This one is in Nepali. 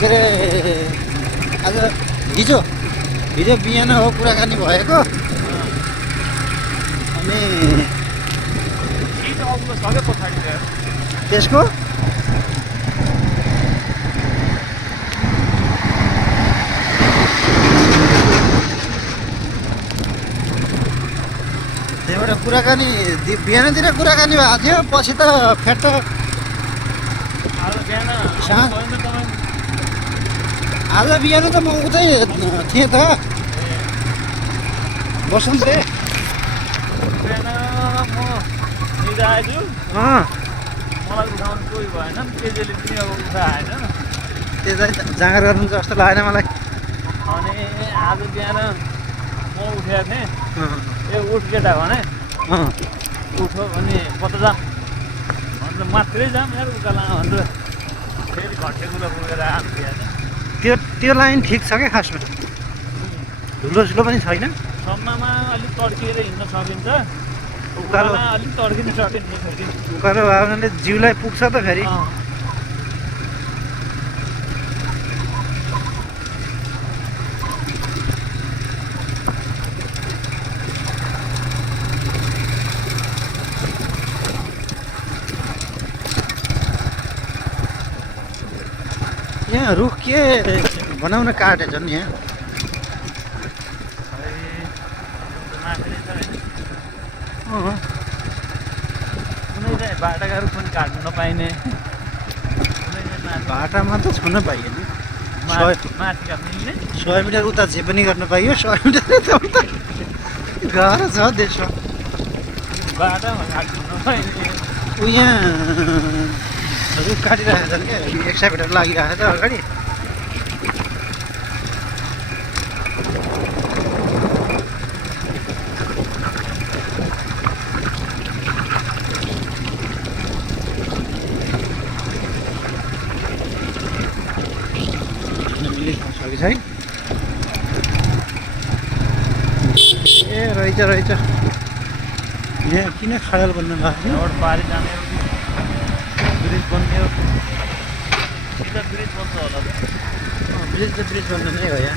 के अरे आज हिजो बिहान हो कुराकानी भएको अनि त्यसको त्यहाँबाट कुराकानी बिहानतिर कुराकानी भएको थियो पछि त फेरि त आज बिहान त म उतै थिएँ त बसन्ते जाँगर गर्नु जस्तो लागेन मलाई अनि आज बिहान म उठेको थिएँ ए उठ केटा भने उठो भने कता जाम अन्त मात्रै जाम यार उकालो भनेर फेरि घन्टेकुलो पुगेर आएको थिएँ त्यो लाइन ठिक छ क्या खासमा धुलो सुलो पनि छैन सम्ममा अलिक तड्किएर हिँड्न सकिन्छ उकालो अलिक तड्किन सकिन्छ फेरि उकालो भयो भने जिउलाई पुग्छ त फेरि यहाँ रुख के बनाउन काटेछन् यहाँ कुनै बाटाका रुख पनि काट्नु नपाइने भाटामा त छुन पाइएन माथिका मिल्ने 100 मिटर उता जे पनि गर्न पाइयो 100 मिटर यता उता गाह्रो छ देशमा बाटामा काट्नु नपाइने ऊ यहाँ रुख काटिरहेको छन् क्या एक्सकाभेटर लागिरहेको छ अगाडि है ए रहेछ यहाँ किन खडल बन्न लाग्यो रोड पारि जाने ब्रिज बन्ने सिधा ब्रिज बन्छ होला ब्रिज त ब्रिज बन्नु नै हो यहाँ